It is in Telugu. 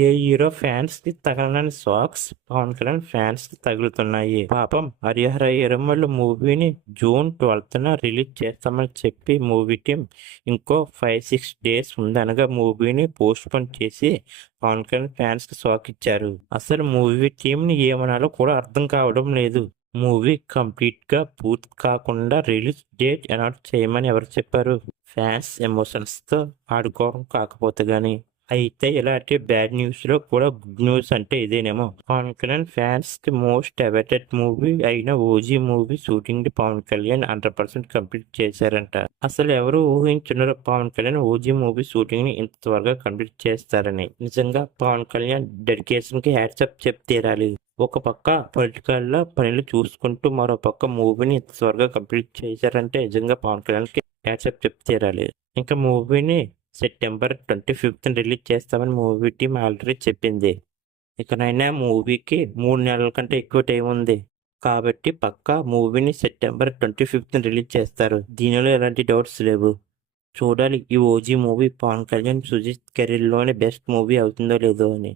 ఏ హీరో ఫ్యాన్స్ కి తగలని షాక్స్ పవన్ కళ్యాణ్ ఫ్యాన్స్ కి తగులుతున్నాయి. పాపం హరిహర వీరమల్లు మూవీని జూన్ 12న రిలీజ్ చేస్తామని చెప్పి మూవీ టీం ఇంకో 5-6 డేస్ ఉందనగా మూవీని పోస్ట్ పోన్ చేసి పవన్ కళ్యాణ్ ఫ్యాన్స్ కి షాక్ ఇచ్చారు. అసలు మూవీ టీం ని ఏమనాలో కూడా అర్థం కావడం లేదు. మూవీ కంప్లీట్ గా పూర్తి కాకుండా రిలీజ్ డేట్ అనౌన్స్ చేయమని ఎవరు చెప్పారు? ఫ్యాన్స్ ఎమోషన్స్ తో ఆడుకోవడం కాకపోతే గాని. అయితే ఇలాంటి బ్యాడ్ న్యూస్ లో కూడా గుడ్ న్యూస్ అంటే ఇదేనేమో. పవన్ కళ్యాణ్ ఫ్యాన్స్ కి మోస్ట్ అవైటెడ్ మూవీ అయిన ఓజీ మూవీ షూటింగ్ ని పవన్ కళ్యాణ్ 100% కంప్లీట్ చేశారంట. అసలు ఎవరు ఊహించున్నారు Pawan Kalyan OG movie shooting ని ఇంత త్వరగా కంప్లీట్ చేస్తారని. నిజంగా పవన్ కళ్యాణ్ డెడికేషన్ కి హ్యాట్సప్ చెప్ తీరాలి. ఒక పక్క పొలిటికల్ లో పనులు చూసుకుంటూ మరో పక్క మూవీని ఇంత త్వరగా కంప్లీట్ చేశారంటే నిజంగా పవన్ కళ్యాణ్ కి హ్యాట్సప్ చెప్ తీరాలి. ఇంకా మూవీని సెప్టెంబర్ 25th రిలీజ్ చేస్తామని మూవీ టీం ఆల్రెడీ చెప్పింది. ఇకనైనా మూవీకి 3 నెలల కంటే ఎక్కువ టైం ఉంది. కాబట్టి పక్కా మూవీని సెప్టెంబర్ 25th రిలీజ్ చేస్తారు. దీనిలో ఎలాంటి డౌట్స్ లేవు. చూడాలి ఈ OG movie Pawan Kalyan Sujeeth career లోని బెస్ట్ మూవీ అవుతుందో లేదో అని.